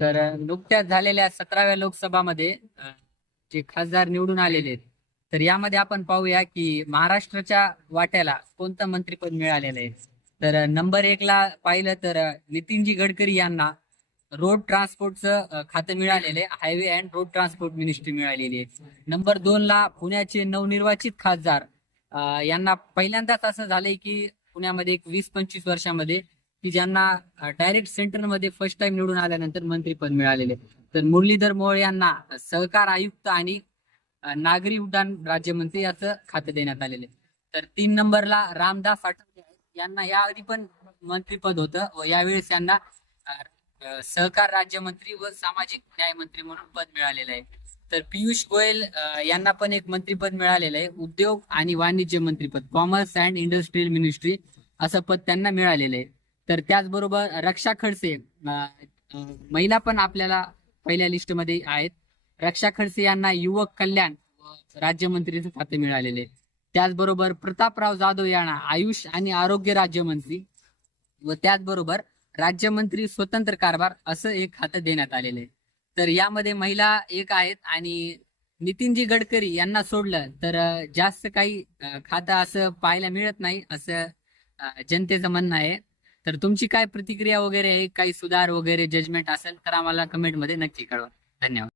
तर नुकत्याच झालेल्या 17व्या लोकसभामध्ये जे खासदार निवडून आलेले आहेत, तर यामध्ये आपण पाहूया की महाराष्ट्राच्या वाट्याला कोणतं मंत्रिपद मिळालेलं आहे. तर नंबर 1ला पाहिलं तर नितीनजी गडकरी यांना रोड ट्रान्सपोर्टचं खातं मिळालेलं आहे. Highway and road transport ministry मिळालेली आहे. नंबर 2ला पुण्याचे नवनिर्वाचित खासदार यांना पहिल्यांदाच असं झालंय की पुण्यामध्ये एक 20-25 वर्षामध्ये की ज्यांना डायरेक्ट सेंटरमध्ये फर्स्ट टाइम निवडून आल्यानंतर मंत्रीपद मिळालेले. तर मुरलीधर मोहोळ यांना सहकार आयुक्त आणि नागरी उड्डाण राज्यमंत्री याचं खातं देण्यात आलेले. तर 3 नंबरला रामदास आठवले यांना याआधी पण मंत्रीपद होतं व यावेळेस यांना सहकार राज्यमंत्री व सामाजिक न्याय मंत्री म्हणून पद मिळालेलं आहे. तर पियुष गोयल यांना पण एक मंत्रीपद मिळालेलं आहे, उद्योग आणि वाणिज्य मंत्रीपद, कॉमर्स अँड इंडस्ट्रियल मिनिस्ट्री असं पद त्यांना मिळालेलं आहे. तर त्याचबरोबर रक्षा खडसे महिला पण आपल्याला पहिल्या लिस्टमध्ये आहेत. रक्षा खडसे यांना युवक कल्याण राज्यमंत्रीचं खाते मिळालेले आहे. त्याचबरोबर प्रतापराव जाधव यांना आयुष आणि आरोग्य राज्यमंत्री व त्याचबरोबर राज्यमंत्री स्वतंत्र कारभार असं एक खातं देण्यात आलेलं आहे. तर यामध्ये महिला एक आहेत आणि नितीनजी गडकरी यांना सोडलं तर जास्त काही खातं असं पाहायला मिळत नाही असं जनतेचं म्हणणं आहे. तर तुमची काय प्रतिक्रिया वगैरे आहे, काही सुधार वगैरे जजमेंट असेल तर आम्हाला कमेंटमध्ये नक्की कळवा. धन्यवाद.